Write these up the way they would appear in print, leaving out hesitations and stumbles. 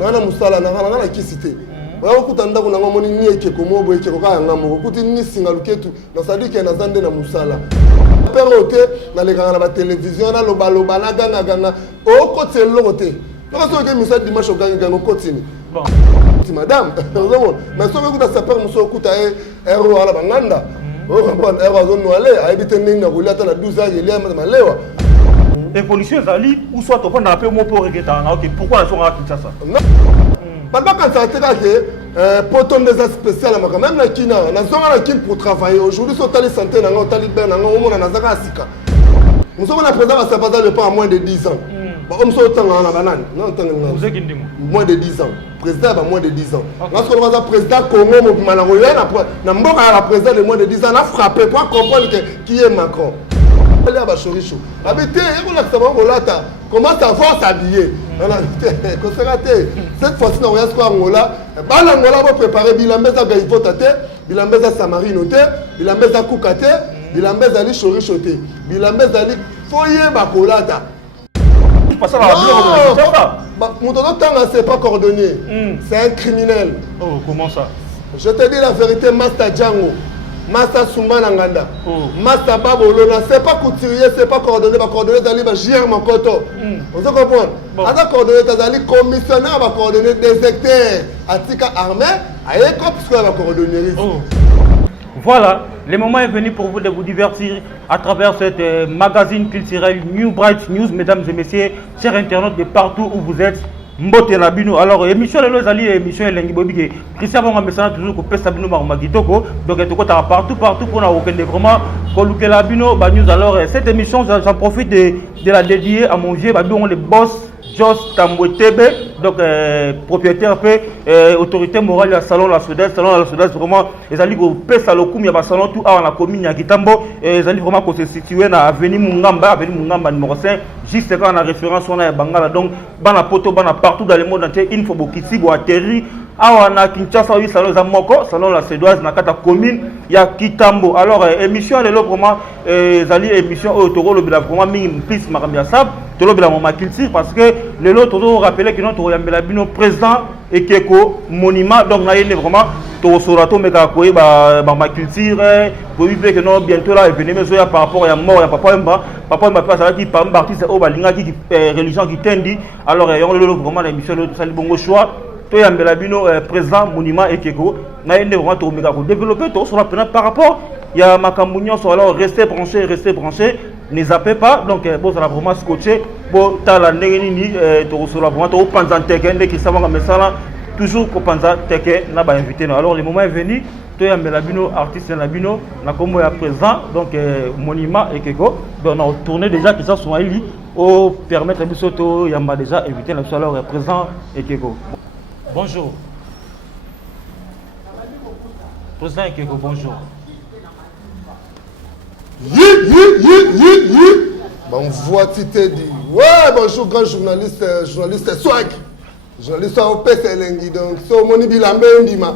na musala na kisite ba okutanda kuna ngomoni ni ekeko mobo ekeko ka ngamo okuti ni singa luketu na sadike na zande na musala perote na le kana ba télévision na loba na ganga okoti lokote parce que misa dimanche ganga okotini bon madame mais so que ça perd muso okuta ero ala banganda on ero zone wale habite nini na kulata na 12 ans il y a malewa évolution zali ou soit on a peu mon pour regretter OK pourquoi ils sont à Kinshasa non pas quand ça a été poton des spécial mais même na kina na zonga na kin pour travailler aujourd'hui so tali santé na tali ben na ngomona na zaka sika nous sommes na président ça pas le pas à moins de 10 ans bon on so tanga na banane non tanga vous êtes qui moins de 10 ans président ba moins de 10 ans lorsque on va président Congo mo malaroya na mboka la président de moins de 10 ans a frappé pour comprendre que qui est Macron aller à Bachoricho habiter et on a ça va comment ça va s'habiller cette fois-ci on regarde quoi Angola Angola va préparer bilambeza gaivota te bilambeza samarino te bilambeza kukate bilambeza li choricho te bilambeza li foyer bakolata mon temps c'est pas coordonné c'est un criminel. Oh comment ça? Je te dis la vérité, Master Django, Master Soumana Nganda, Master Babolona, c'est pas couturier, c'est pas coordonné, coordonné d'aller GR Makoto. On se comprend? Ada coordonné d'aller commissionnaire va coordonner des secteurs Atika armée, aïe comme ce qu'on va coordonner. Voilà, le moment est venu pour vous de vous divertir à travers cette magazine culturel New Bright News, mesdames et messieurs, chers internautes de partout où vous êtes. Mbote na bino. Alors émission les ali émission elengi bobike Christian Bonga messana toujours ko pesa bino ma magitoko donc to kota partout pour na okende vraiment ko lukela bino ba news. Alors cette émission j'en profite de la dédier à mon vieux babon le boss Jos Tambotebe, donc propriétaire peu autorité morale du salon la Sudès vraiment les ali ko pesa lokum ya ba salon tout à la commune ya Kitambo les ali vraiment ko se situer na avenue Mungamba numéro 5 juste quand on a référence on a Bangala donc bana poto bana partout dans le monde entier il faut bokisi bo atterri awa na Kinshasa oui salon za moko salon la Suédoise na kata commune ya Kitambo. Alors émission lelo vraiment zali émission au toro le bila vraiment mingi plus makambia sab tolo bila mama culture parce que lelo toro rappeler que notre yambela bino président Ekeko monument donc na yene vraiment to sorato meka koye ba culture pour vivre que non bientôt là événement zoya par rapport à mort ya papa mba ça qui par artiste au balinga qui religion qui tendi. Alors on le vraiment l'émission le sali bongo choix to yambela bino président monument Ekeko na yene vraiment to meka ko développer to sur la par rapport il y a Makambunyo sur alors restez branchés ne zappez pas donc bon ça va vraiment scotché bon tala ndenge ni to sur la vraiment to panzante kende qui savanga mesala toujours pour penser teke na ba invité. Alors le moment est venu to yambela bino artiste na bino na kombo ya présent donc monument Ekeko donc on a tourné déjà qui ça sont ali au permettre biso to yamba déjà invité na alors présent Ekeko. Bonjour président Ekeko, bonjour. Bon voix tité dit ouais bonjour grand journaliste swag journaliste au PCLNG donc so moni bilambe ndima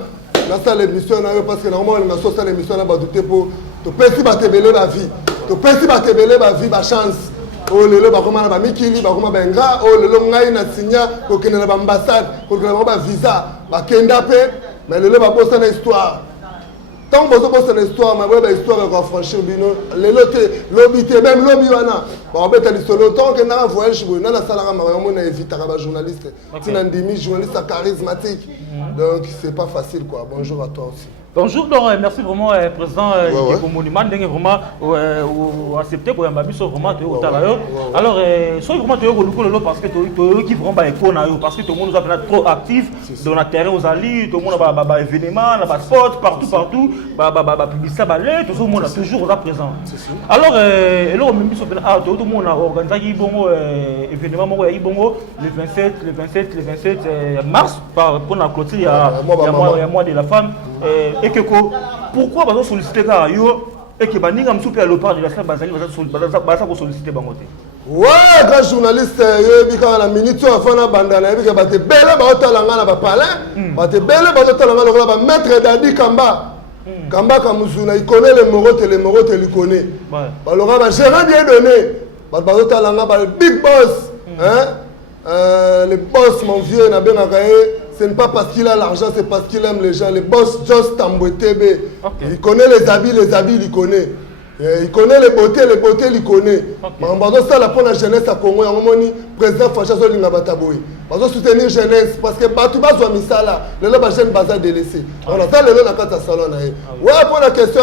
na ça l'émission na parce que normalement na so ça l'émission na ba douter pour to pesi ba tebele la vie to pesi ba tebele ba vie ba chance oh lelo ba koma na ba mikili ba koma benga oh lelo ngai na signa ko kenela ba ambassade ko kenela ba visa ba kenda pe mais lelo ba bossa na histoire. Tant que vous avez une histoire, ma histoire va franchir bino. Les lots, l'obité, même l'obité, on va mettre le temps que nous avons voyagé, nous avons salaire, on a évité un journaliste, c'est un demi journaliste charismatique, donc c'est pas facile quoi. Bonjour à toi aussi. Bonjour, donc merci vraiment président Ekeko monument dingue vraiment accepter pour yamba biso vraiment to otala yo. Alors so vraiment to ko lolo parce que to qui vraiment ba écho na yo parce que tout le monde nous a trop actif dans la terrain aux alliés, tout le monde ba événement, ba sport partout ba publicité ba là tout le monde toujours là présent. Alors alors même biso tout le monde a organisé bongo événement moko ya bongo le 27 mars pour la clôture il y a mois de la femme. Ekeko, pourquoi vous sollicitez ça et que Baninga Msoupe à l'opéra de la salle Bazali solliciter Bangote? Ouais, grand journaliste, il y a la minute avant la bandana, il y a des belles baotalanga na palais, des belles baotalanga na maître Dadi Kamba. Kamba Kamuzuna, il connaît les morotes, il connaît. Alors, gérant bien donné, baotalanga, big boss, hein? Le boss, mon vieux, ce n'est pas parce qu'il a l'argent, c'est parce qu'il aime les gens. Le boss, Just Tambwetebe, il connaît les habits, il connaît. Il connaît les beautés, il connaît. Mais ça, la jeunesse à Congo, le président Facha Zolinga Bataboui. On doit soutenir la jeunesse parce que tu vas voir Misala, le jeune bazar délaissé. On a ça, le long de salon. Ouais, pour la question,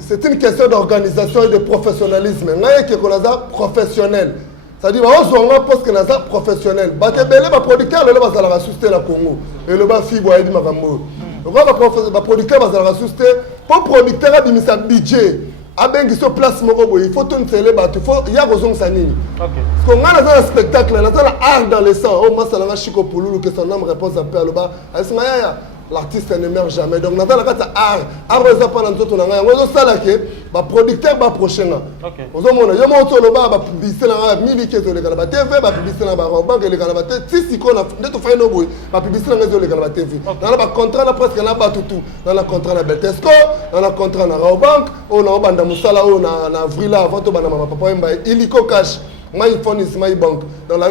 c'est une question d'organisation et de professionnalisme. Professionnel. C'est-à-dire parce que nous sommes professionnels. Les producteurs sont ressusciter la Congo. Et le fibre est magambo. Les producteurs sont ressusciter. Pour producteur a budget. Il faut place il faut tout il y a besoin de ça. Parce qu'on a un spectacle, on a un art dans le sang. Oh, moi, c'est Chico Pouloulou que son nom répond un peu à l'oba. L'artiste ne meurt jamais. Donc, nous avons un art. Art, on a pas dans tout le monde. On a ça que le producteur va prochain. On a un publicité dans Miliki, TV, publicité dans la banque, si on a tout fait, publicité dans la TV. Dans le contrat, presque tout. Dans le contrat de Beltesco, dans le contrat de la banque, on a un Moussala, on a Avril, avant tout, papa, illico cash. My phone is my bank. Dans la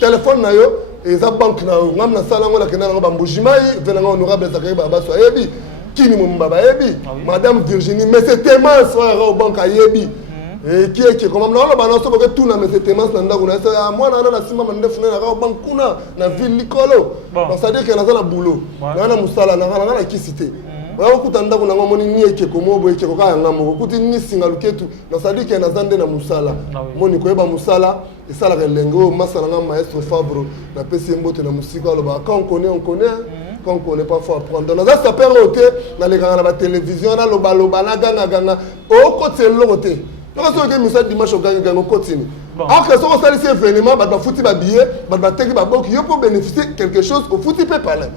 téléphone, et la banque, on a salon, on a Bamboujimaï, venant honorable Zakaï Babasso Ayebi, Kini Moumbaba Ayebi, Madame Virginie, mais c'est tellement au banque Ayebi. Et qui est comme on a balancé pour que tout n'a mais c'est tellement standard. On a dit, moi, on a Sima Mandefune, on a banque Kuna, na ville Nicolo. Donc ça veut dire qu'il y a un boulot. On a Moussala, on a qui cité. On a beaucoup d'endroits où on a ni Ekeko, Ekeko, Kuti ni Singaluketu. Donc ça veut dire qu'il y a un zande na Moussala. Mon Nikoeba Moussala, et ça la Relengo, Massalanga, maestro Fabro, la PCMBO, na Moussika, quand on connaît, on connaît. Quand on connaît pas, il faut apprendre. Donc ça permet dans la télévision, dans le baloba, ganga, au côté de l'autre. Donc ça veut dire que dimanche au ganga, on continue. Alors que si on s'allie événement, on va foutre des billets, on va faire des billets, pour bénéficier de quelque chose, au foot il peut parler.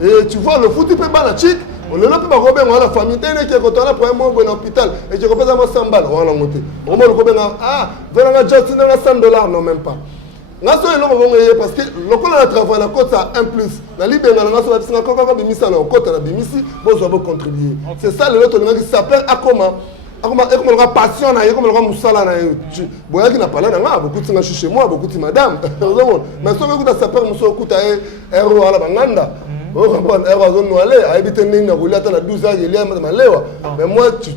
Et tu vois, le foot il peut parler, chic. On ne peut pas rober la famille, qui est content pour un mois dans l'hôpital, et qui représente 100 balles, on va monter. On va rober, venez juste $100, non même pas. Parce que le travail la côte ça un plus. La libération contribuer. C'est ça le autre qui s'appelle Akoma. Akoma est passion, comme le Moussala. Boya qui n'a pas là, beaucoup de chez moi, beaucoup de madame. Mais si on s'appelle Moussala, héros à la Banganda. Oh, bon, mais moi, tu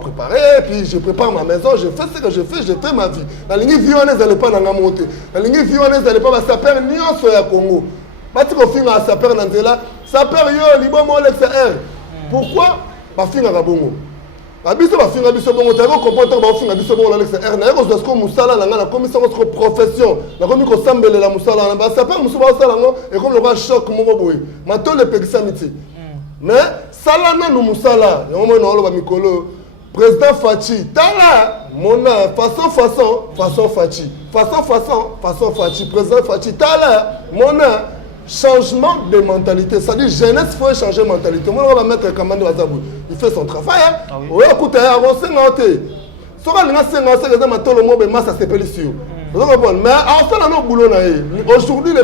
préparé, puis je prépare ma maison, je fais ce que je fais ma vie. La ligne violente, elle n'est pas dans la montée. La ligne violente, elle n'est pas dans sa père, ni en soya Congo. Tu confirmes à sa père dans là, sa père, yo, libomo, l'ex-R. Pourquoi? Ma fille à Bongo. Abiso ba finga biso bongo ta ko comprendre ba finga biso bongo Alex R na ko ko musala na na comme ça ko profession na ko mi ko sambelela musala na ba ça pas musala sala ngo et comme le va choc mo boy mato le pekisa miti mais sala na no musala yo mo no lo ba mikolo président Fachi tala mona façon Fachi président Fachi tala mona changement de mentalité, c'est-à-dire jeunesse, il faut changer de mentalité. Moi, on va mettre Kamando Azabou. Il fait son travail. Oui, écoutez, on s'est noté. Si on a ça s'appelle ici. Mais en boulot, aujourd'hui,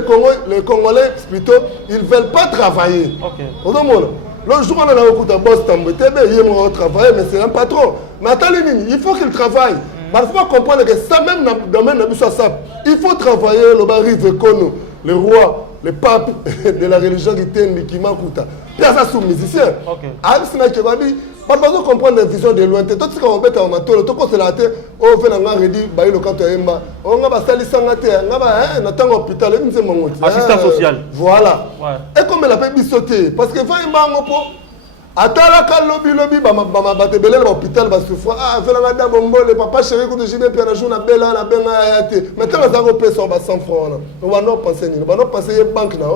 les Congolais, plutôt, ils ne veulent pas travailler. Le jour où on a un boss, il travaille, mais c'est un patron. Mais attends, il faut qu'il travaille. Il faut comprendre que ça, même dans le domaine de ça, il faut travailler, le baril de Kono, le roi. Le pape de la religion qui m'a coûté. Puis ça sous musicien. Avec ce qu'il pas besoin de comprendre la vision de loin. Tout ce qu'on met en matin, tout ce qu'on a fait, on fait un redi, bail le canton Emba. On a sali sangaté, on a un hôpital, assistant social. Voilà. Et comme elle a fait bissoter, parce que va Emba atala ka lobby ba batebele l'hôpital ba souffre vela ngada bombo le papa chéri ko de jibe pe na jouna bela na benga ayate mais tant za ko pesa ba 100 francs on va non penser ni on va non penser banque na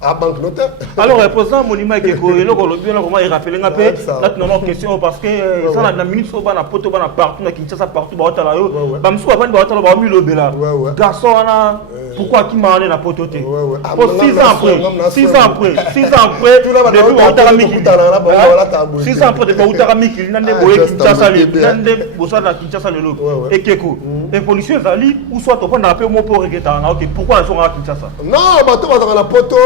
à banque notaire. Alors président Monima Keko et loko lobby na comment il rappelle nga pe là non question parce que ça na minute so ba na poto ba na partout na Kinshasa partout ba otala yo ba msu ba ba otala ba mi lobela garçon na pourquoi qui m'a amené la pototé pour 6 ans après depuis ba miki 6 ans après depuis ba miki nande boye Kinshasa le nande bosa na Kinshasa le lobo et Keko évolution zali ou soit to na pe mo pour regeta OK pourquoi ils sont à Kinshasa non ba to ba na poto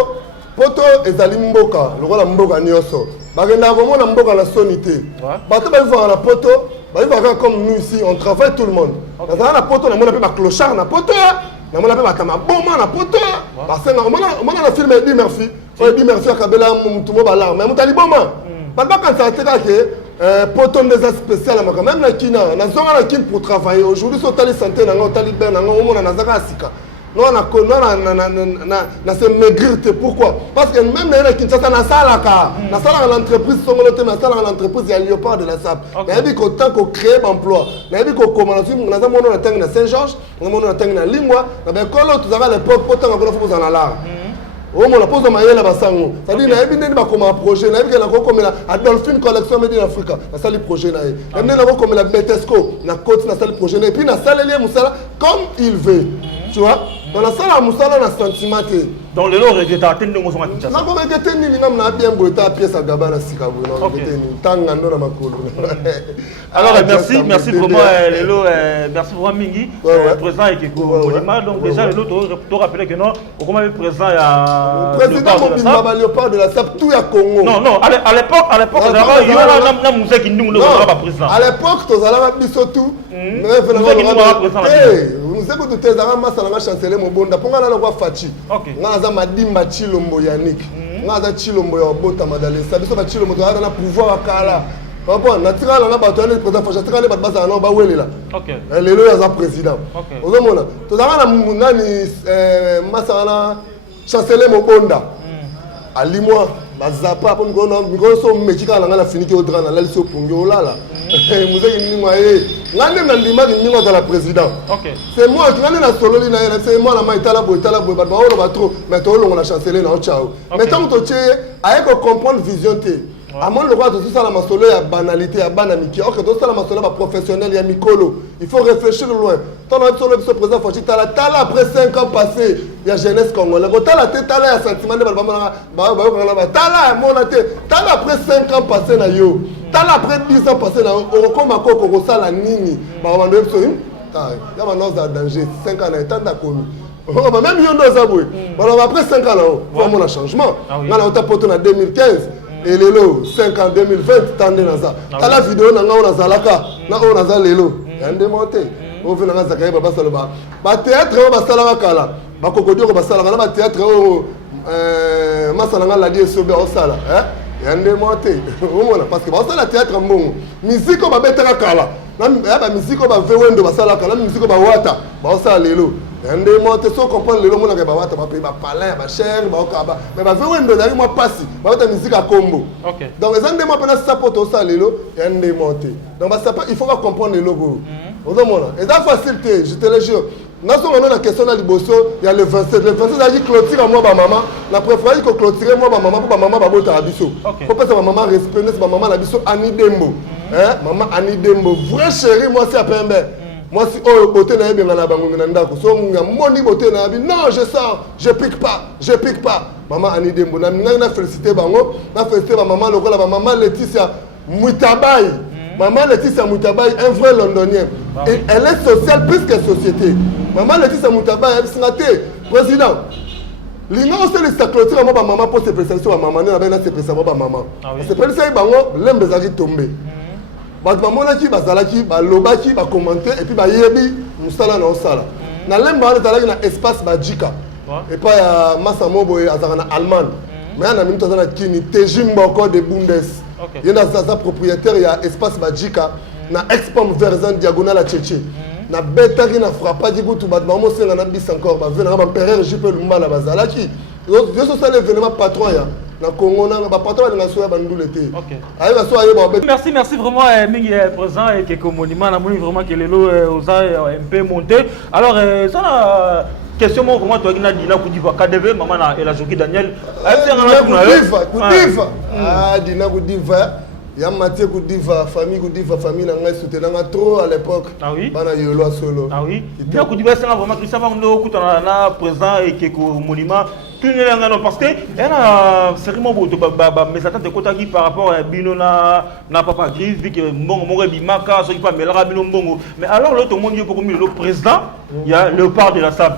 ezali mboka lokola mboka nyonso Bagenda comme on a mboka la sonité. Bato ba vivre na poto, ba vivre comme nous ici, on travaille tout le monde. Dans la poto, on a pas clochard na poto. Na mona pe batama boma na poto. Parce que on a film dit merci. On dit merci à Kabila mutumo bala. Mais mutali boma. Pas quand ça te que poto des spécial mais même na kina, na zonga na kin pour travailler. Aujourd'hui so tali santé na tali ben na on na zaka sika. Non, na se maigrir. Pourquoi? Parce que même dans Kinshasa, na salaka, na salaka l'entreprise songolote, na salaka l'entreprise il y a Léopard de la SAP. Na bi ko tant ko créer emploi. Na bi ko commencer na za mono na tang na Saint-Georges, na mono na tang na Lingwa, na be kolo tu zaka l'époque potanga ko faut en ala. Oh mon la pose mayela basango. Ça dit na bi ndeni ba comme un projet, na bi na ko comme la Adolphine collection made in Africa. Na sali projet na ye. Na ko comme la Betesco, na côte na sali projet et puis na saleli musala comme il veut. Tu vois? Dans la salle à Moussala, on a sentiment. Dans le lot, il y a des gens qui sont là. Non, mais il bien boité à pièce à Gabana Sikabo. Alors, merci vraiment, Lélo. Merci vraiment, Mingi. Président et Keko Monima. Donc, déjà, Lélo, tu rappelles que non, comment est présent à. Président Mobimba, Léopard de la SAP, tout à Congo. Non, à l'époque, il y a un musée qui nous le président. À l'époque, tu as bisotou. Mais nous avons des chancelier Mobonda. Pour nga na kwa fachi. Nga za madimba chilombo Yannick. Nga za chilombo ya bota madale. Sabiso ba chilombo to na pouvoir akala. Papa na tirala na bato na président facha tirala ba baza na ba welela. OK. Lelo ya za président. Ozomona. To za na munani masana chancelier Mobonda. Alimwa bazapa pour ngo so mekika na ngala finiki odra na laliso pungo lala. Muzeki ni mwaye. Ngande na ndima ni ngo za la président. OK. C'est moi qui ngande na solo li na c'est moi la maitala boy ba ba ba trop mais to longo na chancelier na ciao. Mais tant que tu ay ko comprendre vision té. Amon le roi de tout ça la masolo ya banalité ya banamiki. OK, tout ça la masolo ba professionnel ya mikolo. Il faut réfléchir loin. Tant la solo le président Fachi tala après 5 ans passés, il y a jeunesse congolaise. Tala té tala ya sentiment de ba tala mon té tala après 5 ans passés na yo. Tala après 10 ans passés na okoma koko ko sala nini. Ba ba ndo so il y a un danger 5 ans na tanda komi. Même yo ndo za boy. Après 5 ans là, vraiment un changement. On a tapoté en 2015. Et lelo 5 ans 2020 tande na za tala vidéo na nga na zalaka na o na za lelo ya ndemonte o vena nga zakaye baba saloba ba théâtre ba sala kala ba kokodio ko ba sala na ba théâtre o masala nga la die sobe o sala ya ndemonte o mona parce que ba sala théâtre mbongo musique ba betaka kala na ba musique ba vewendo ba sala kala musique ba wata ba o sala lelo Ende monte so comprendre lelo mona ke ba wata ba pe ba palin ba cher ba okaba mais ba vewendo na moi passi ba wata musique à combo. OK. Donc les ande mo pena support au ça lelo ende monte. Donc ba ça il faut pas comprendre le logo. Ozo mona. Et ça facilité, je te le jure. Nous sommes la question de Liboso, il y a le 27. Le 27 a dit clôturer moi ma maman. La préférée que clôturer moi ma maman pour ma maman ba bota abiso. Faut pas que ma maman respecte ma maman abiso Ani Dembo. Hein? Maman Ani Dembo. Vrai chéri moi c'est à Pembe. Moi si oh beauté na bien na bango na ndako so nga moni beauté na bi non je sens je pique pas maman Ani Dembo na nga féliciter bango na féliciter ma maman lokola ba maman Laetitia Mutabai maman Laetitia Mutabai un vrai londonien et elle est sociale plus que société maman Laetitia Mutabai elle singate président linga oseli sa clôture mo ba maman pour se préciser sur maman na bena se préciser ba maman se préciser bango lembe zaki tomber bato bamonaki bazalaki balobaki bacommenter et puis bayebi mosala na osala na lemba wana ezalaki na espace bajika epai ya masa moboye azalaka na allemagne mais na minute aza na kini teji mboko de bundes ye nde aza propriétaire ya espace bajika na expom verzan diagonal ya tchétché na betaki na frappaki kutu bato bamosenga na bisa encore bavenaka bamperere jupe lumbala bazalaki yo sosala événement patron ya na Congo na ba patron na soya bandule te. OK. Ayi ba soya ba. Merci vraiment mingi présent et Keko Monima na moni vraiment que lelo oza un peu monté. Alors ça la question moi comment toi na dina kudiva KDV maman na et la joki Daniel. Kudiva. Ah dina kudiva. Ya Mathieu kudiva famille na ngai soutenanga trop à l'époque. Ah oui. Bana yolo solo. Ah oui. Dina kudiva ça vraiment que ça va ndo kutana na présent et Keko Monima. Parce que sérieusement mes attentes de par rapport à Binona na papa grise vu que mon bimaka ce qui pas mais mais alors l'autre monde pour le président il y a le part de la sable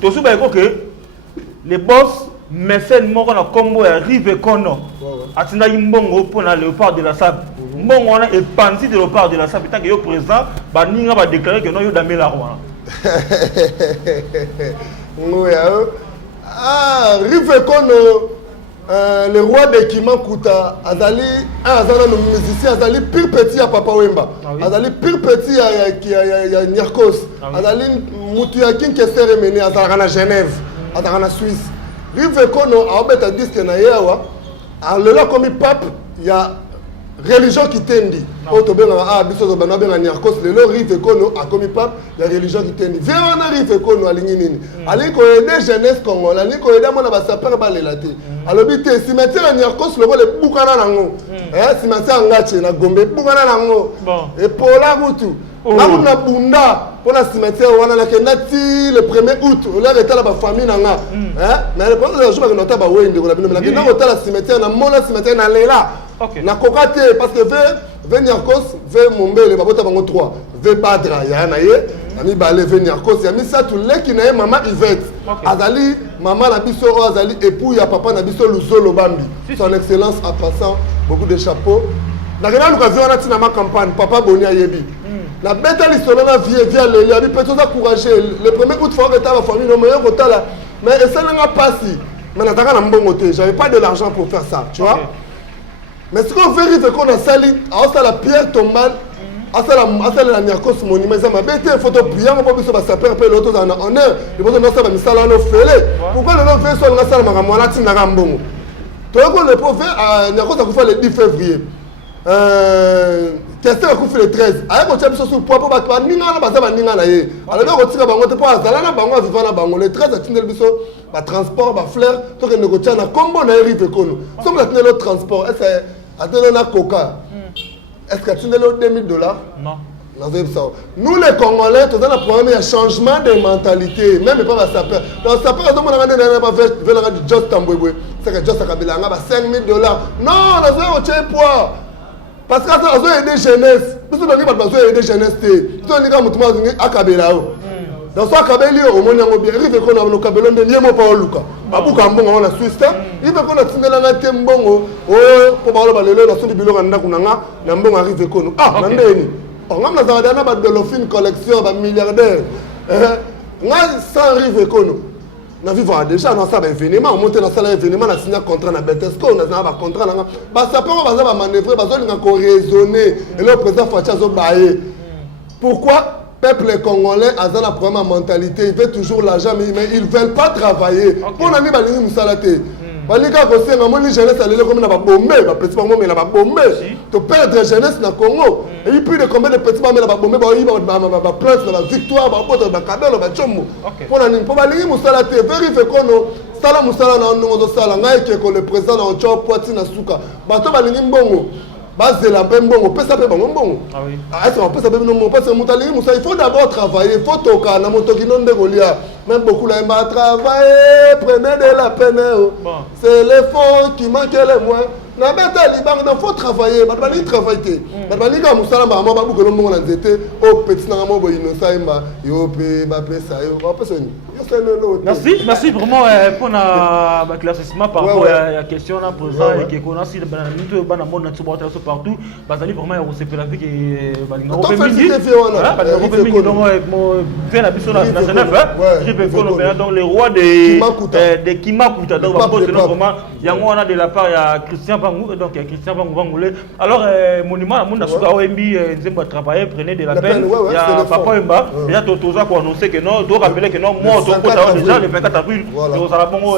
tout ça que les boss mécènes mon combo arrive kono atinda mbongo pour na léopard de la sable mbongo wana et panzi de léopard de la sable tant que yo président ba ninga ba déclarer que non yo damé la roi Rive Kono le roi de Kimakuta azali azana no musicien azali pire petit à Papa Wemba azali pire petit ya Nyarkos azali mutu ya Kinkeser mené azala na Genève azala na Suisse Rive Kono a obeta disque na yawa alors comme pape ya religion qui tendi auto benga biso zo bana benga Nyarkos le Rive Kono a comme pape la religion qui tendi vraiment Rive Kono alingi nini aliko aider jeunesse congolaise aliko aider mona ba saper balela te alobi te cimetière Nyarkos le le bukana nango cimetière ngache na Gombe bukana nango et pola mutu na bunda pour la cimetière wana na kenati le 1er août on a été la famille nanga mais le problème c'est que je nota ba wende ko la bino na kenata la cimetière na mona cimetière na lela na kokate parce que ve Nyarkos ve Mombele babota bango 3 ve Badra ya na ye ami balé ve Nyarkos ya misa tout le qui na maman Yvette azali maman na biso azali époux ya papa na biso Luzolo Bambi son excellence en passant beaucoup de chapeaux na kana l'occasion na tina ma campagne papa Boni ayebi la bête ali solo na vie via le abi peut être encourager le 1er août faut que ta famille no meilleur côté là mais ça n'a pas si mais na taka na mbongo te j'avais pas de l'argent pour faire ça tu vois. Mais ce qu'on vérifie qu'on a sali, à la pierre tombale, à la Nyarkos monument, ça m'a bêté, photo brillant, on peut se faire peu l'autre en honneur, le bon non ça va me saler en offre. Pourquoi le nom fait son la salle m'a moi tin na gambongo. Toi qu'on le prophète à Nyarkos a fait le 10 février. Qu'est-ce qu'on fait le 13? Avec on tient sur poids pour battre ninga na bazaba ninga na ye. Alors on tire bango te pas azala na bango vivant na bango le 13 a tindel biso ba transport ba fleur to que négocier na combo na rive kono. Somme la tenir le transport est attendez la coca. Est-ce que tu as $2000? Non. Nous les Congolais, tout dans le problème, il y a changement de mentalité. Même pas ma sapeur. Dans sa peur, on a dit Just Tamboué. C'est que Just Kabila a $5000. Non, on a besoin de poids. Parce que ça a besoin de jeunesse. Nous avons besoin de jeunesse. Nous avons besoin de Kabila. Dans ce cas, au moins, on a bien arrivé qu'on a un cabelon de Niemo Paoluka. Babu Kambon, on a Suisse. Il veut qu'on a tenu la Tembongo. Oh, pour parler de l'eau, la sonde de l'eau, on a un bon arrivé qu'on a. Ah, Nandeni. On a un de collection de milliardaires. On a 100 arrivé qu'on a. On a vu déjà dans ça événement, on monte dans ça événement, on a signé un contrat dans Betesco, on a signé un contrat dans ça peut on va manœuvrer, on va raisonner et le président Facha zo bailler. Pourquoi? Peuple congolais a la première mentalité, il veut toujours l'argent mais ils ne veulent pas travailler. Pour l'année balingi musalate. Balika ko senga moni jeunesse aller comme na ba bomber, ba petit bango mais na ba bomber. To perdre jeunesse na Congo. Et puis de combien de petits bango na ba bomber ba ba place na ba victoire, ba poto ba kabelo ba chombo. Pour l'année pour balingi musalate, vérifie kono sala musala na ndongo zo sala ngai ke ko le président na ocho poiti na suka. Bato balingi mbongo. Il faut d'abord travailler, il faut toquer, même beaucoup là, travailler, prenez de la peine. C'est l'effort qui manque les moyens. Il faut travailler, il faut travailler. Merci vraiment pour l'éclaircissement par rapport à la question là présent et qu'on a aussi partout. Basali vraiment c'est la vie qui donc les rois de Kimakuta donc vraiment il y a on a de la part il y a Christian Bangou donc Christian Bangou. Alors monument mon asuka OMB nzemba travailler prenez de la peine il y a Papa Wemba déjà toza ko annoncer que non doit rappeler que non moi déjà le 24 avril nous allons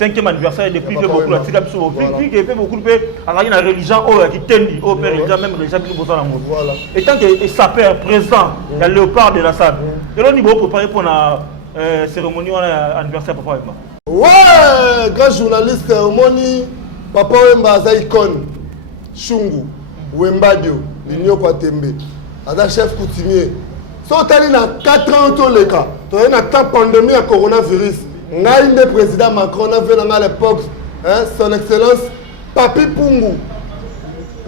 5e anniversaire depuis que beaucoup la tika biso puis que fait beaucoup de à la religion qui tendi au père déjà même religion qui bossa la mode et tant que ça perd présent il y a le léopard de la salle et là niveau préparer pour la cérémonie anniversaire Papa Wemba. Ouais, grand journaliste Omoni Papa Wemba za icône Shungu Wembadio l'union kwa Tembe ada chef coutumier so tali na 4 ans to le cas to na temps pandémie à coronavirus ngai le président Macron a vu à l'époque son excellence Papi Pungu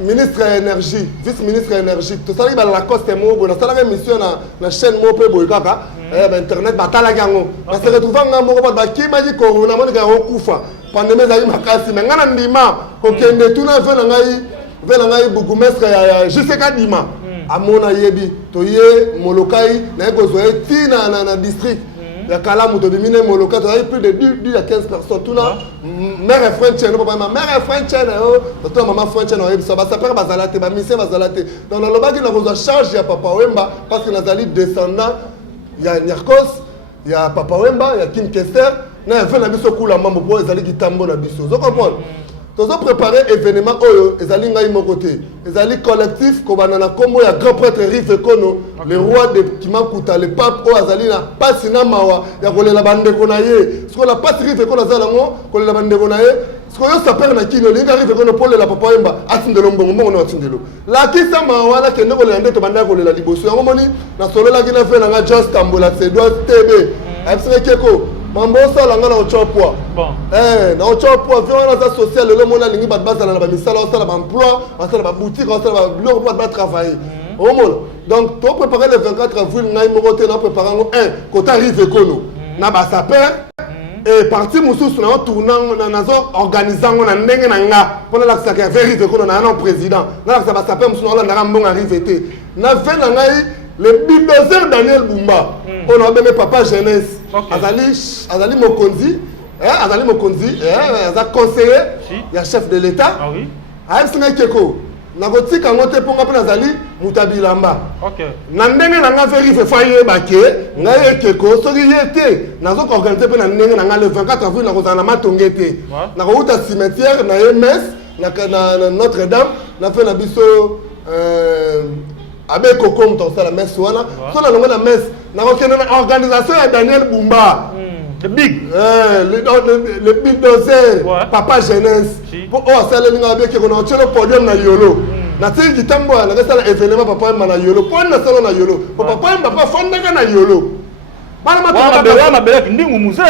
ministre énergie vice-ministre énergie to sali ba la coste mo bo na sala mission na chaîne mo pe boy kaka internet batalaki yango base retrouva nga moko bato bakimaki corona monika yakokufa pandemie ezali makasi me nga na ndima kokende tuna ve na ngai bourgmestre ya jiseka dima amona yebi toye molokai naye kozwa ye ti na district ya kalamu tobimine molokai toyai plus de 10 à 15 personnes tuna mère frère chene papa ma mère frère chene totuna mama frère chene oyebisa basapere bazala te bamisie bazala te donc nalobaki nakozwa charge ya papa wemba parce que nazali descendant ya Nyarkos ya papa wemba ya Kim Kester na ya ve na biso kula mambo po ezali kitambo na biso zo comprendre tozo préparer événement oyo ezali ngai moko te ezali collectif kobana na kombo ya grand prêtre Rive Kono le roi de Kimakuta le pape oyo azali na pasi na mawa ya kolela bandeko na ye siko la pasi Rive Kono azala ngo kolela bandeko na ye siko yo sapere na kino linga Rive Kono pole la papa wemba atindelo mbongo na atindelo la kisa mawa la kende kolela ndeto banda kolela liboso yango moni na solo la kina fe na nga Just Tambola Sedwa TB absere keko mambo osala nga na ochopwa na ochopwa vi wana za social lelo mona lingi bato bazala na bamisala osala baemploi osala baboutique osala biloko po bato batravaille omona donc to préparer le 24 avril ngai moko te na préparer yango kota Rive Kono na basaper et parti mosusu na tournant nazo organiser yango na ndenge na nga mpo nalakisaka ya ve Rive Kono na yana président nalakisa basaper mosusu naolandaka mbongo arrive te na ve na ngai le bulldozer Daniel Bumba on a même papa jeunesse azali mokonzi azali conseiller ya chef de l'état ayebisinga keko nakotika yango te mponga mpe nazali mutabilamba na ndenge na nga verife fa yeba ke ngai ekeko soki ye te nazokoorganize mpe na ndenge na nga le 24 avril nakozala na matonge te nakouta cimetière na ye messe na Notre Dame na fe na biso abe kokom tosala messe wana so na longo na messe nakokende na organisation ya Daniel Bumba le big dozer papa jeunesse po o asaleli nga abe keko na otelo podium na yolo na tiki kitambo na kesala événement papa mba na yolo po na sala na yolo papa mba pa fondaka na yolo bana mataka na belaki ndingu musée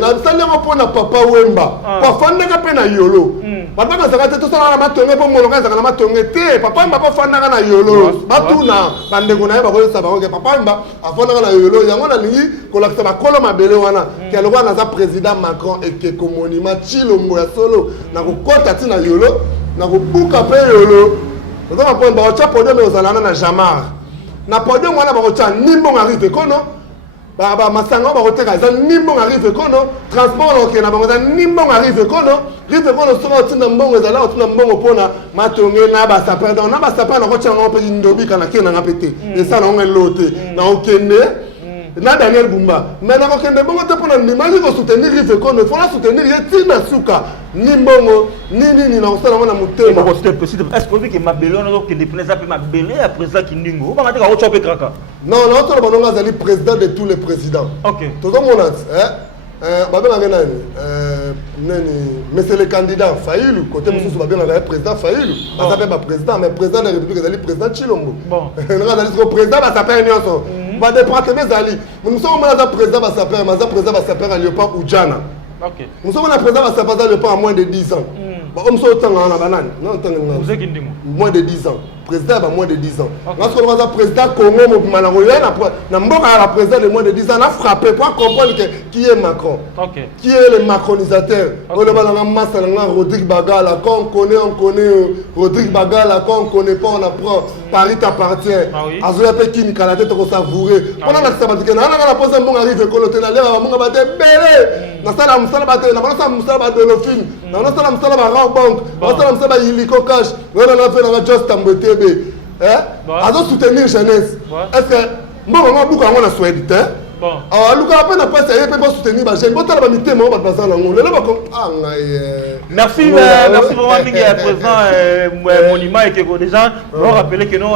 na salengo po na papa wemba pa fondaka pe na yolo papa bazaka te tosala na matonge po moloka zaka na matonge te papa mba pa fondaka na yolo batuna bandeko na ye bakoyesa bango papa mba afondaka na yolo yango na lingi kolakisa bakolo mabele wana ke aloko na za président Macron ekeko monument chilombo ya solo na kokota ti na yolo na kobuka pe yolo oza maponi bakotya podium ozalana na jamar na podium wana bakotya nimbongo Rive Kono masanga bakoteka eza nimbongo Rive Kono transport okende na bango eza nimbongo Rive Kono soki otinda mbongo ezala otinda mbongo mpona matonge na basaper donc na basaper nakotya yango mpe ndobika na kende nanga mpe te esala yango elo te na okende na Daniel Bumba mais nakokende bongo te mpona ndimaki kosoutenir Rive Kono il faut la soutenir ye ntina suka ni mbongo nini na kosala yango na motema est-ce que que mabele wana okende mpona eza mpe mabele ya président kindingo obanga te kakotya mpe kaka non naotala banongo azali président de tous les présidents tozomona babengaka nani monsieur le candidat Fayulu côté mosusu babengaka président Fayulu aza mpe baprésident mais président de la république ezali président Chilombo nanga azali siko président basaper nyonso badépartement ezali mosusu omona aza président basaper mais aza président basaper à Léopard Oudjana mosusu omona président basaper aza Léopard à moins de 10 ans omoso otanga wana banani moins de 10 ans président ba moins de 10 ans lorsque on a président Congo mobima na koya na mboka ya président de moins de 10 ans a frappé pour comprendre que qui est Macron qui est le macronisateur on le balanga massa na Rodrigue Bagala quand on connaît Rodrigue Bagala quand on connaît pas on apprend Paris t'appartient azoya pe kini kala tete ko savourer on a la sabatike na na posa mbonga Rive Kono te na lera mbonga bate belé na sala musala bate na bana musala bate le film na sala musala ba bank na sala musala iliko cash on a fait na Just Tambola azo soutenir jeunesse est-ce que mbongo ngo buka ngo na Suède te aluka pe na pesa ye pe ba soutenir ba jeune botala ba mitema ba bazana ngo lelo ba ko merci vraiment mingi ya président monument et que déjà on rappeler que non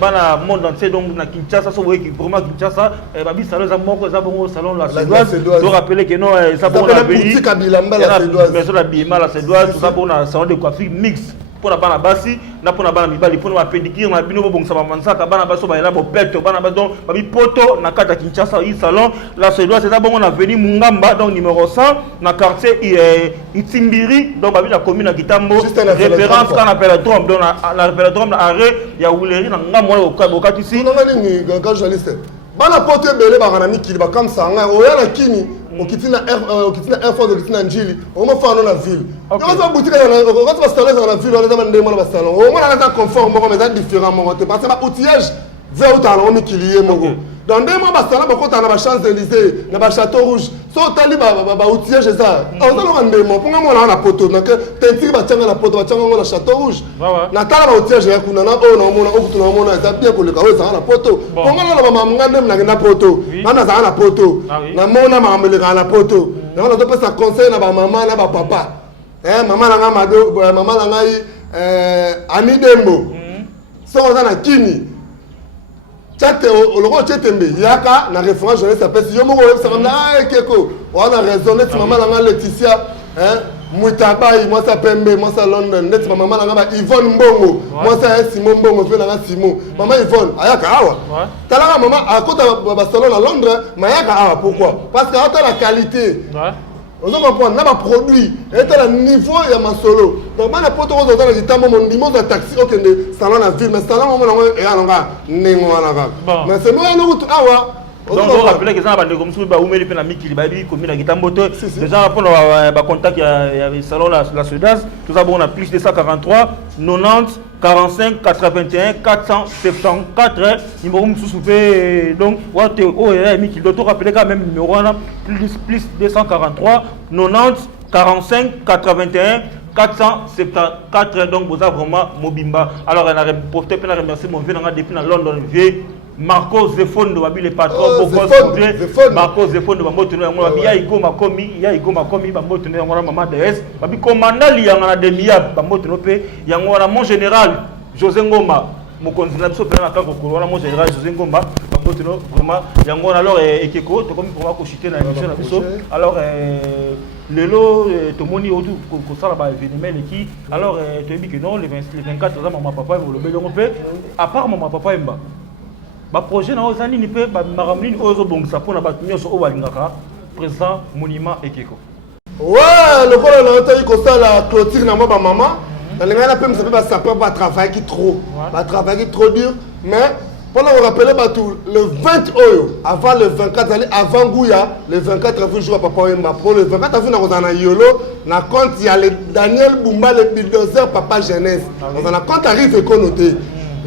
bana monde entier donc na Kinshasa so voyez que vraiment Kinshasa ba bi salon za moko za bongo salon la Suédoise on rappeler que non ça bon la pays Kabilamba la Suédoise mais so la bima la Suédoise tout ça pour na salon de coiffure mixte pour la bana basi na pour la bana mibali pour na pédicure na bino bon ça va mansaka bana baso ba ela bo pete bana ba donc ba bi poto na kata Kinshasa i salon la Suédoise c'est d'abord on a venu Mungamba donc numéro 100 na quartier Itimbiri donc ba bi la commune à Kitambo référence qu'on appelle Drome donc la Drome arrêt ya Wuleri na ngamwa au Katisi non nani ga journaliste bana poto ebele bakana mikili bakam sanga oya na kini okitina Air Force okitina njili oma fano na ville yoza boutique na quand va salon na ville on a ndemo na salon on a na confort moko mais ça différent moko te parce que outillage vers utala o mikili ye moko dans deux mois basala bakota na ba Champs-Élysées na ba Château Rouge so tali ba outillage ça on a na ndemo ponga mona na poto na que tentiri ba tanga na poto ba tanga na Château Rouge na tala ba outillage ya kuna na o na mona o kutuna mona za bien ko le kawe za na poto ponga na ba manga ndem na poto na za na poto na mona ma mbele na poto na on doit passer conseil na ba maman na ba papa maman na ngama maman na ngai Ani Dembo so on na kini chate oloko chetembe yaka na référence jeunesse appelle yo moko ça va ekeko on a raisonné ti maman na Laetitia Mutabai moi ça Pembe moi ça London net maman na ba Yvonne Mbongo moi ça Simon Mbongo pe na Simon maman Yvonne ayaka awa talaka maman akota ba salon à Londres mayaka awa pourquoi parce que ata la qualité on comprend na ba produit et à niveau ya masolo donc bana poto ko dans le temps mon ndimo za taxi OK de salon na ville mais salon mo na e alonga ningo alanga mais c'est moi no to awa donc on rappelle que ça va comme ça ba umeli pe na mikili ba bi commune Gitamboto déjà pour ba contact il y avait salon la Sudaz tout ça bon on a plus de 143 90 45 81 474 numéro sous-soupé donc oh mikili doit rappeler quand même numéro là plus 243 90 45 81 474 donc vous avez vraiment Mobimba alors on a profité pour remercier mon vieux depuis dans London vieux Marco Zefon de Babi le patron Marco Zefon de Bamotono ngwa ya igoma komi Bamotono ngwa maman DS Babi commandant li ngana de mia Bamotono pe ngwa mon général José Ngoma mon consulat so pe na kanko ko mon général José Ngoma Bamotono vraiment ngwa alors ekeko to comme pour ko chiter na émission na biso alors lelo tomoni otu ko sala ba événement qui alors to bi que non le 24 maman papa le belongo pe à part maman papa emba ba projet na ozani ni pe ba maramlini ozo bongisa pona ba nyonso o balingaka président monument ekeko ouais le vol na otayi ko sala clôture na mo ba maman na linga na pe mse ba sapeur ba travail qui trop dur mais pour vous rappeler tout le 20 oyo avant le 24 avant Gouya le 24 avril jour papa Wemba pour le 24 avril na kozana yolo na compte il y a le Daniel Bumba le bulldozer papa jeunesse on a compte arrive éconoté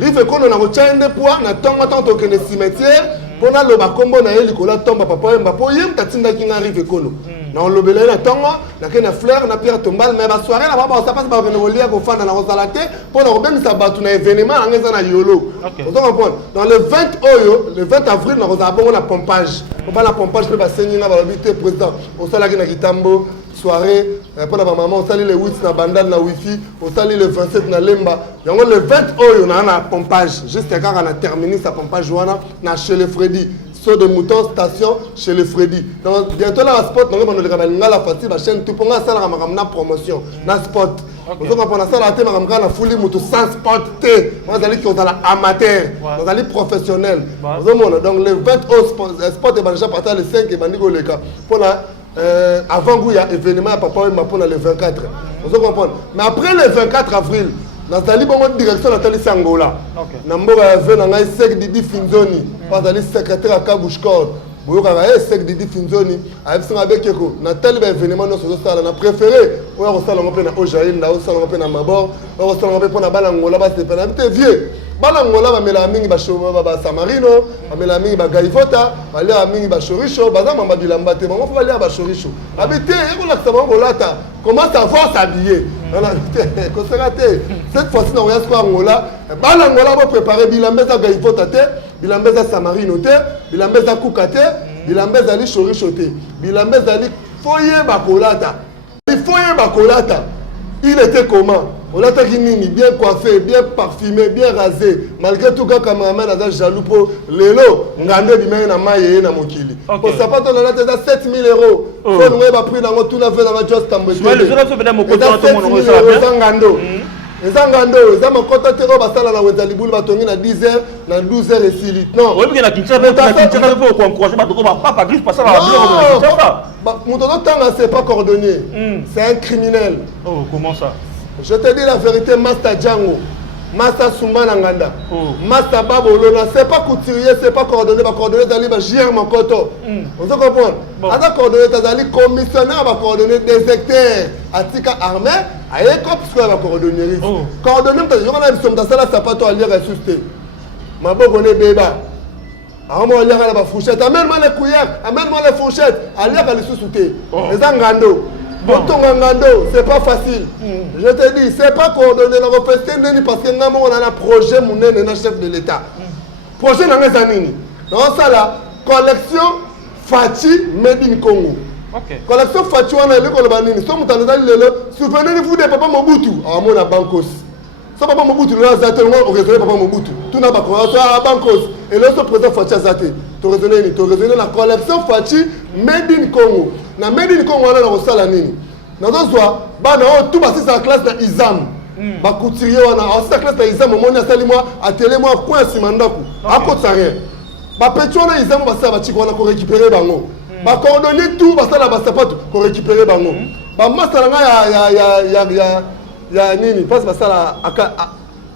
rive kono na kochende poa na tonga tanto ke ne cimetière pona lo ba kombo na yeli kola tomba papa Wemba po yem tatinda kinga rive kono na olobele na tonga na ke na fleur na pierre tombal mais ba soirée na ba ça passe ba venir olia ko fanda na rosalate pona ko bemisa batu na événement ngeza na yolo on comprend dans le 20 oyo le 20 avril na rosa bongo na pompage on ba la pompage pe ba senyi na ba habité président au sala ki na Kitambo soirée pour la maman on salue le 8 na bandane na wifi on salue le 27 na lemba yango le 20 oyo na pompage juste quand on a terminé sa pompage wana na chez le Freddy saut de mouton station chez le Freddy donc bientôt là spot on va le la facile la chaîne tout pour ça la makamna promotion na spot on va prendre ça la thème makamna na fouli mutu sans spot t moi allez qui on a amateur on allez professionnel donc le 20 au spot et déjà partir le 5 et bandiko le cas pour la avant qu'il y a événement à papa Wemba pour le 24 vous comprenez mais après le 24 avril nazali bongo direction Nathalie Sangola na mboka ve na ngai sek Didi Finzoni bazali secrétaire à Kabushkor boyoka ga sek Didi Finzoni abisinga bekeko Nathalie ba événement no so sala na préféré oya ko sala ngope na Ojaïnda o sala ngope na Mabor o sala ngope pona balangola ba se pena bite vieux balangola ba mela mingi ba shoba ba Samarino ba mela mingi ba Gaivota ba lia mingi ba Chorisho ba za mamba bilamba te bango fa lia ba Chorisho abite yeko la tsaba ngolata comment savoir s'habiller cette fois-ci on regarde quoi ngola balangola ba préparer bilambeza Gaivota te bilambeza Samarino te bilambeza Kuka te bilambeza li Chorisho te bilambeza li foyer ba kolata il foyer ba kolata il était comment on a nini bien coiffé, bien parfumé, bien rasé. Malgré tout, quand cameraman a jaloux pour l'élo, ngande bimé na maye na mokili. Pour ça pas on a déjà 7 000 euros. Faut nous va pris dans tout la fait dans la just tambour. Le jour où on peut dans tout monde ça ngando. Ezangando, ezama kota tero basala na wezalibulu batongi na 10h na 12h et si lit. Non. Oui, na Kinshasa faut encourager ba ko papa glisse passer la Kinshasa. Mon tanga c'est pas cordonnier. C'est un criminel. Oh, comment ça? Je te dis la vérité, Master Django. Massa Soumba Nanganda, Massa Babolona, c'est pas couturier, c'est pas coordonné, va coordonner Dali, va gérer mon coton. On se comprend? Ada coordonné Dali, commissionnaire va coordonner des hectares, Atika armée, aïe, comme ce qu'on va coordonner. Coordonner, il y a une somme d'assaut, ça pas toi à lire et susciter. Ma bonne béba. Amène-moi les fourchettes, amène-moi les cuillères, amène-moi les fourchettes, allez à les sous-souter. Les angando. C'est pas facile. Je te dis, c'est pas coordonné. Parce que nous avons un projet, nous avons un chef de l'État. Projet, nous avons un anini. Donc, ça là, collection Fati Made in Congo. Collection Fati, on a le Colbanini. Souvenez-vous de Papa Mobutu. Ah, mon Bankos. Ça Papa Mobutu, nous avons raisonné Papa Mobutu. Tout n'a pas commencé à Bankos. Et l'autre président Fati Azate. Tu raisonnes la collection Fati Made in Congo. Na Made in Congo, on a reçu nini. Dans un soir, tout basé sur la classe de Izam. Ba couturier, on a reçu la classe de Izam. On a sali moi, atelier moi, point simandaku. À côté ça rien. Ba pétro na Izam, on va ça, on a récupéré bango. Ba coordonner tout, on va ça la basa pas pour récupérer bango. Ba master ya nini, passe ça la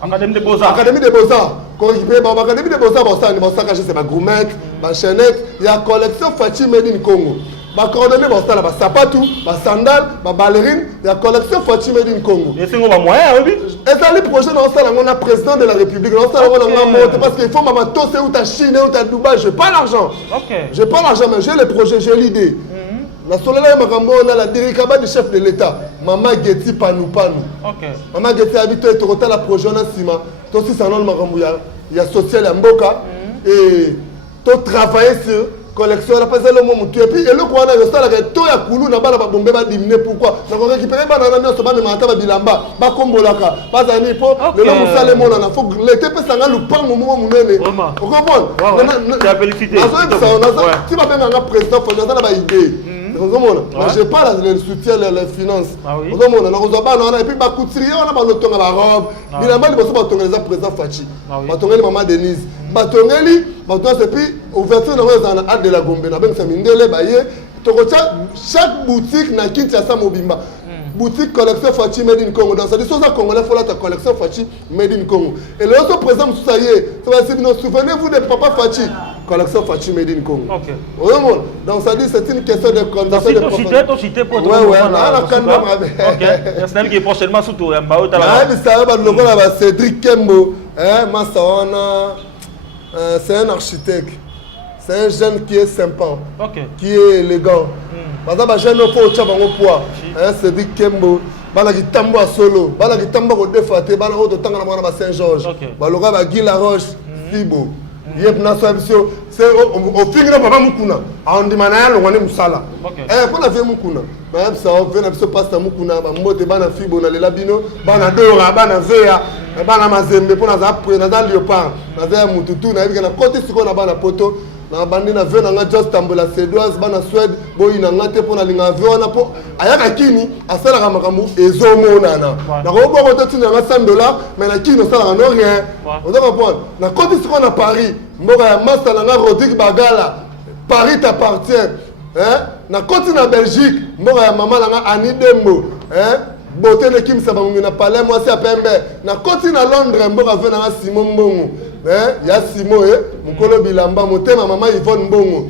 Académie des Beaux-Arts. Académie des Beaux-Arts. Récupérer ba Académie des Beaux-Arts, ça caché c'est ma gourmette, ma chaînette, il y a collection Fati Made in Congo. Ba coordonné ba ça là ba sapatou, ba sandal, ba ballerine, il y a collection Fati Made in Congo. Et c'est un moyen oui. Et ça les projets dans ça là on a président de la République, dans ça là on a monté parce qu'il faut maman tosser ou ta Chine ou ta Dubaï, j'ai pas l'argent. OK. J'ai pas l'argent mais j'ai les projets, j'ai l'idée. La Solala Makambo, on a la déricaba du chef de l'État, Maman Getty Panou. OK. Maman Getty habite et tu la projet on a Sima. Toi aussi ça non Makambo il y a social à Mboka et tu travailler sur collection on a pas le moment tu et puis et le quoi on a ça là to ya kulu na bala ba bombe ba diminuer pourquoi na ko récupérer ba na na so ba me mata ba bilamba ba kombolaka ba za ni po le lo musale mona na faut l'été pe sanga lupango mo munene on comprend tu as félicité tu vas même un président faut dans la idée. Je parle le soutien les finances. Et puis ma couturier on a pas notre robe. Bilamba il faut pas tonner les président Fachi. Ba tonner maman Denise. Ba tonner et puis ouverture dans la de la Gombe na ben samindele baye. Chaque boutique na Kinshasa Mobimba. Boutique collection Fati Made in Congo. Dans cette chose congolais faut la collection Fati Made in Congo. Et le autre président ça y est, ça va dire souvenez-vous de papa Fati. Collection Fati Made in Congo. OK. Donc ça dit c'est une question de condition de cité pour OK. C'est un qui est prochainement sous tout Mbao Tala. Ah, ça va le là Cédric Kembo, Massaona c'est un architecte. C'est un jeune qui est sympa. Qui est élégant. Parce que jeune faut tcha bango poids. Cédric Kembo, bana ki tambo solo, bana ki tambo ko defate, bana ko tanga na mwana ba Saint-Georges. Baloga ba Guy Laroche, Fibo. Yep na so c'est au fingira papa mukuna. Andi manaya lo ngane musala. Pour la vie mukuna. Ba ça on vient na pasta mukuna ba mbote bana Fibo na lela bino, bana dora, bana vea, bana mazembe pour na za pre na za léopard, na za mututu na yebika na côté siko na bana poto. Na bandi na veo na nga just tambola Suédoise bana Suède boyi na ngate pona linga veo na po ayaka kini asala ka makambu ezomonana na ko bo to tina nga $100 mais na kini osala no rien on doit comprendre na côté ce qu'on a Paris mboka ya master na nga Rodrigue Bagala Paris t'appartient na côté na Belgique mboka ya mama na nga Annie Dembo beauté ne kim sabangu na palais moi c'est à Pembe na côté na Londres mboka veo na nga Simon Mbongo ya Simo mukolo bilamba motema mama Yvonne Mbongo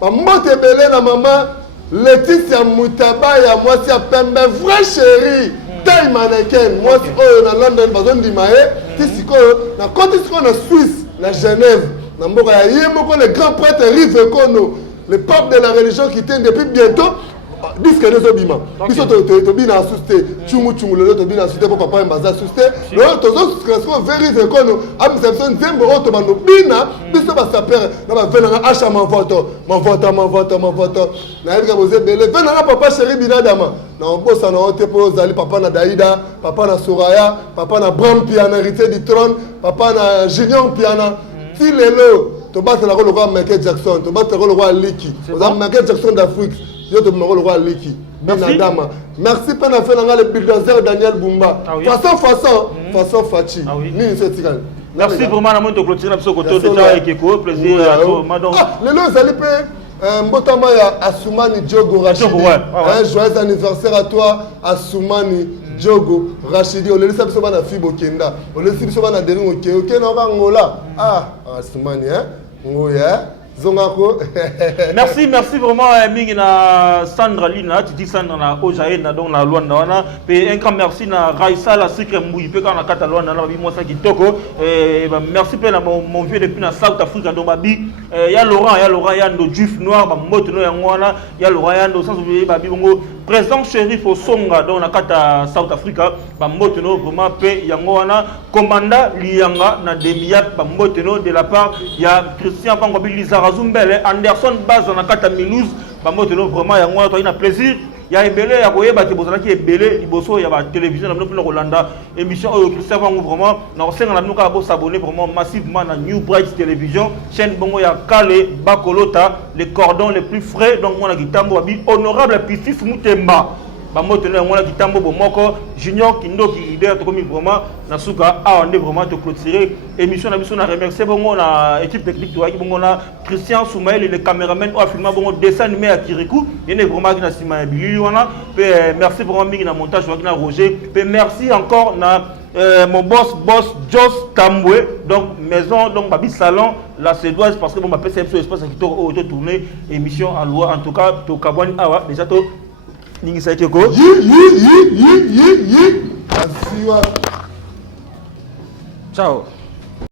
ba mbote belé na mama Laetitia Mutaba ya moi c'est à Pembe vrai chéri taille mannequin moi na London bazon dimae tisiko na côté siko na Suisse na Genève na mboka ya yemoko le grand prêtre Rive Kono le pape de la religion qui tient depuis bientôt disque les obima biso to bina asuste chungu le to bina asuste pour papa mbaza asuste le to zo scresco vérifier kono am sepson zembo auto bano bina biso ba saper na ba vena acha mon vote na yebika boze bele vena papa chéri bina dama na bossa na ote po zali papa na Daïda papa na Soraya papa na Bram Piana héritier du trône papa na Junior Piana ti lelo to battre la roi Michael Jackson to battre le roi Liki Michael Jackson d'Afrique. Je te le roi Liki. Merci pour la faire le bulldozer Daniel Bumba. Façon Fachi. Merci vraiment à moi de clôturer la côté de ta équipe. Plaisir à toi, madame. Les lois allaient Mbotama ya Assoumani Diogo Rachidi. Joyeux anniversaire à toi, Assoumani Jogo, Rachidi, on laisse ça na fibo kenda, on laisse ça na deni ok, ok non ba ngola. Ah, Asmani hein. Ngoya. Zongako. Merci vraiment Mingina Sandra Lina, tu dis Sandra na Ojaena donc na Luanda wana, pe un grand merci na Raissa la secret mouille pe kana kata Luanda na bi mosa kitoko merci pe na mon vieux depuis na South Africa donc babi ya Laurent ya no juif noir ba moto no yango wana ya Laurent ya no sans oublier babi bongo président shérif au Songa donc na kata South Africa ba moto no vraiment pe yango wana commandant lianga na demiak ba moto no de la part ya Christian Pangobi Lizara Zumbele Anderson Baz na kata Milouz ba moto no vraiment yango to ina plaisir ya ebele ya koyeba ke bozala ki ebele liboso ya ba télévision na bino Rolanda émission oyo Christian Pango vraiment na senga na nuka bo s'abonner vraiment massivement na New Bright Télévision chaîne bongo ya Kale Bakolota les cordons les plus frais donc moi na Gitambo abi honorable Piscis Mutemba ba moto na moi na Gitambo bomoko Junior Kindoki leader to comme vraiment na suka a on est vraiment te clôturer émission na biso na remercier bongo na équipe technique to aki bongo na Christian Soumaël et le caméraman au filmé bongo dessin animé à Kirikou yene vraiment ki na sima bilili wana pe merci vraiment mingi na montage na Roger pe merci encore na mon boss Joss Tamboué donc maison donc babi salon la Cédoise parce que bon ma PC espace qui to tourner émission à loi en tout cas to kabwani awa déjà to ningi sa teko Yi. ciao.